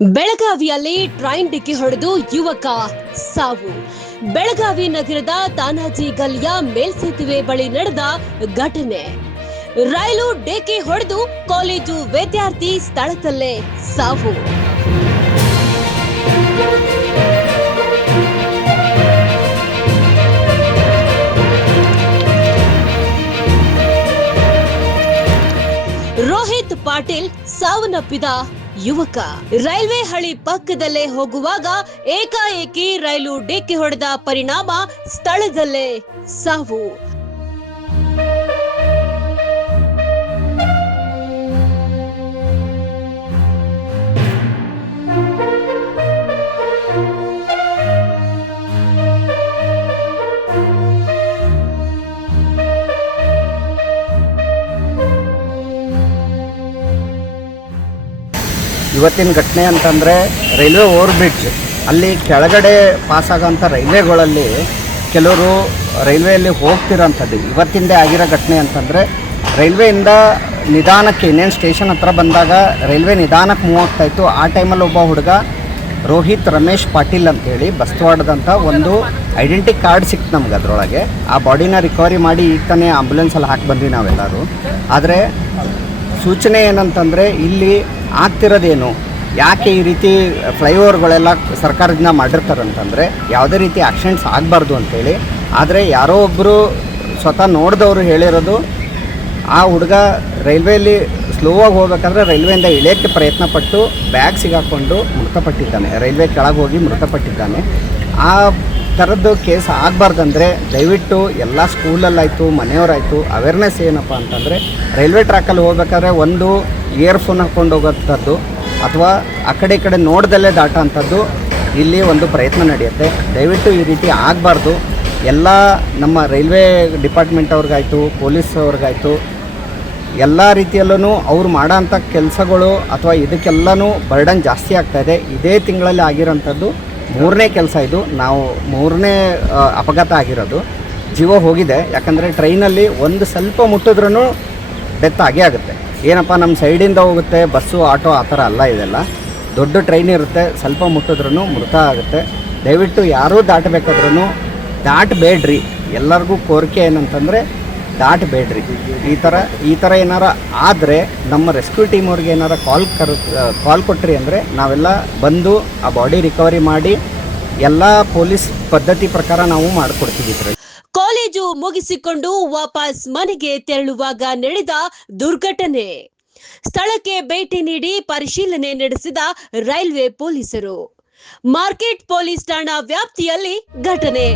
ಬೆಳಗಾವಿಯಲ್ಲಿ ಟ್ರೈನ್ ಡಿಕ್ಕಿ ಹೊಡೆದು ಯುವಕ ಸಾವು. ಬೆಳಗಾವಿ ನಗರದ ತಾನಾಜಿ ಗಲ್ಲಿಯ ಮೇಲ್ಸೇತುವೆ ಬಳಿ ನಡೆದ ಘಟನೆ. ರೈಲು ಡಿಕ್ಕಿ ಹೊಡೆದು ಕಾಲೇಜು ವಿದ್ಯಾರ್ಥಿ ಸ್ಥಳದಲ್ಲೇ ಸಾವು. ರೋಹಿತ್ ಪಾಟೀಲ್ ಸಾವನ್ನಪ್ಪಿದ ಯುವಕ. ರೈಲ್ವೆ ಹಳಿ ಪಕ್ಕದಲ್ಲೇ ಹೋಗುವಾಗ ಏಕಾಏಕಿ ರೈಲು ಡಿಕ್ಕಿ ಹೊಡೆದ ಪರಿಣಾಮ ಸ್ಥಳದಲ್ಲೇ ಸಾವು. ಇವತ್ತಿನ ಘಟನೆ ಅಂತಂದರೆ ರೈಲ್ವೆ ಓವರ್ ಬ್ರಿಡ್ಜ್ ಅಲ್ಲಿ ಕೆಳಗಡೆ ಪಾಸ್ ಆಗೋಂಥ ರೈಲ್ವೆಗಳಲ್ಲಿ ಕೆಲವರು ರೈಲ್ವೆಯಲ್ಲಿ ಹೋಗ್ತಿರೋಂಥದ್ದು ಇವತ್ತಿಂದೇ ಆಗಿರೋ ಘಟನೆ ಅಂತಂದರೆ ರೈಲ್ವೆಯಿಂದ ನಿಧಾನಕ್ಕೆ ಇನ್ನೇನು ಸ್ಟೇಷನ್ ಹತ್ರ ಬಂದಾಗ ರೈಲ್ವೆ ನಿಧಾನಕ್ಕೆ ಮೂವ್ ಆಗ್ತಾಯಿತ್ತು. ಆ ಟೈಮಲ್ಲಿ ಒಬ್ಬ ಹುಡುಗ ರೋಹಿತ್ ರಮೇಶ್ ಪಾಟೀಲ್ ಅಂತೇಳಿ ಬಸ್ತವಾಡದಂಥ ಒಂದು ಐಡೆಂಟಿ ಕಾರ್ಡ್ ಸಿಕ್ತು ನಮ್ಗೆ. ಅದರೊಳಗೆ ಆ ಬಾಡಿನ ರಿಕವರಿ ಮಾಡಿ ಈಗ ತಾನೇ ಆಂಬುಲೆನ್ಸಲ್ಲಿ ಹಾಕಿ ಬಂದ್ವಿ ನಾವೆಲ್ಲರೂ. ಆದರೆ ಸೂಚನೆ ಏನಂತಂದರೆ ಇಲ್ಲಿ ಆಗ್ತಿರೋದೇನು, ಯಾಕೆ ಈ ರೀತಿ ಫ್ಲೈಓವರ್ಗಳೆಲ್ಲ ಸರ್ಕಾರದಿಂದ ಮಾಡಿರ್ತಾರಂತಂದರೆ ಯಾವುದೇ ರೀತಿ ಆಕ್ಸಿಡೆಂಟ್ಸ್ ಆಗಬಾರ್ದು ಅಂಥೇಳಿ. ಆದರೆ ಯಾರೋ ಒಬ್ಬರು ಸ್ವತಃ ನೋಡಿದವರು ಹೇಳಿರೋದು ಆ ಹುಡುಗ ರೈಲ್ವೆಯಲ್ಲಿ ಸ್ಲೋವಾಗಿ ಹೋಗ್ಬೇಕಾದ್ರೆ ರೈಲ್ವೆಯಿಂದ ಇಳಿಯೋಕ್ಕೆ ಪ್ರಯತ್ನಪಟ್ಟು ಬ್ಯಾಗ್ ಸಿಗಾಕೊಂಡು ಮೃತಪಟ್ಟಿದ್ದಾನೆ. ರೈಲ್ವೆ ಕೆಳಗೆ ಹೋಗಿ ಮೃತಪಟ್ಟಿದ್ದಾನೆ. ಆ ಥರದ್ದು ಕೇಸ್ ಆಗಬಾರ್ದಂದ್ರೆ ದಯವಿಟ್ಟು ಎಲ್ಲ ಸ್ಕೂಲಲ್ಲಾಯಿತು ಮನೆಯವರಾಯಿತು ಅವೇರ್ನೆಸ್ ಏನಪ್ಪ ಅಂತಂದರೆ ರೈಲ್ವೆ ಟ್ರ್ಯಾಕಲ್ಲಿ ಹೋಗ್ಬೇಕಾದ್ರೆ ಒಂದು ಇಯರ್ಫೋನ್ ಹಾಕ್ಕೊಂಡು ಹೋಗೋಂಥದ್ದು ಅಥವಾ ಆ ಕಡೆ ಈ ಕಡೆ ನೋಡ್ದಲ್ಲೇ ದಾಟೋಂಥದ್ದು ಇಲ್ಲಿ ಒಂದು ಪ್ರಯತ್ನ ನಡೆಯುತ್ತೆ. ದಯವಿಟ್ಟು ಈ ರೀತಿ ಆಗಬಾರ್ದು. ಎಲ್ಲ ನಮ್ಮ ರೈಲ್ವೆ ಡಿಪಾರ್ಟ್ಮೆಂಟ್ ಅವ್ರಿಗಾಯಿತು ಪೊಲೀಸ್ ಅವ್ರಿಗಾಯಿತು ಎಲ್ಲ ರೀತಿಯಲ್ಲೂ ಅವ್ರು ಮಾಡೋಂಥ ಕೆಲಸಗಳು ಅಥವಾ ಇದಕ್ಕೆಲ್ಲನೂ ಬರ್ಡನ್ ಜಾಸ್ತಿ ಆಗ್ತಾಯಿದೆ. ಇದೇ ತಿಂಗಳಲ್ಲಿ ಆಗಿರೋಂಥದ್ದು 3ನೇ ಕೆಲಸ ಇದು. ನಾವು 3ನೇ ಅಪಘಾತ ಆಗಿರೋದು. ಜೀವ ಹೋಗಿದೆ. ಯಾಕಂದರೆ ಟ್ರೈನಲ್ಲಿ ಒಂದು ಸ್ವಲ್ಪ ಮುಟ್ಟಿದ್ರೂ ಡೆತ್ ಆಗೇ ಆಗುತ್ತೆ. ಏನಪ್ಪ ನಮ್ಮ ಸೈಡಿಂದ ಹೋಗುತ್ತೆ ಬಸ್ಸು ಆಟೋ ಆ ಥರ ಅಲ್ಲ. ಇದೆಲ್ಲ ದೊಡ್ಡ ಟ್ರೈನ್ ಇರುತ್ತೆ, ಸ್ವಲ್ಪ ಮುಟ್ಟಿದ್ರೂ ಮೃತ ಆಗುತ್ತೆ. ದಯವಿಟ್ಟು ಯಾರೂ ದಾಟಬೇಕಾದ್ರೂ ದಾಟಬೇಡ್ರಿ. ಎಲ್ಲರಿಗೂ ಕೋರಿಕೆ ಏನಂತಂದರೆ ದಾಟಬೇಡ್ರಿ. ಈ ಥರ ಏನಾರ ಆದರೆ ನಮ್ಮ ರೆಸ್ಕ್ಯೂ ಟೀಮ್ ಅವ್ರಿಗೆ ಏನಾರ ಕಾಲ್ ಕೊಟ್ರಿ ಅಂದರೆ ನಾವೆಲ್ಲ ಬಂದು ಆ ಬಾಡಿ ರಿಕವರಿ ಮಾಡಿ ಎಲ್ಲ ಪೊಲೀಸ್ ಪದ್ಧತಿ ಪ್ರಕಾರ ನಾವು ಮಾಡಿಕೊಡ್ತೀವಿ. ಕಾಲೇಜು ಮುಗಿಸಿಕೊಂಡು ವಾಪಸ್ ಮನೆಗೆ ತೆರಳುವಾಗ ನಡೆದ ದುರ್ಘಟನೆ. ಸ್ಥಳಕ್ಕೆ ಭೇಟಿ ನೀಡಿ ಪರಿಶೀಲನೆ ನಡೆಸಿದ ರೈಲ್ವೆ ಪೊಲೀಸರು. ಮಾರ್ಕೆಟ್ ಪೊಲೀಸ್ ಠಾಣಾ ವ್ಯಾಪ್ತಿಯಲ್ಲಿ ಘಟನೆ.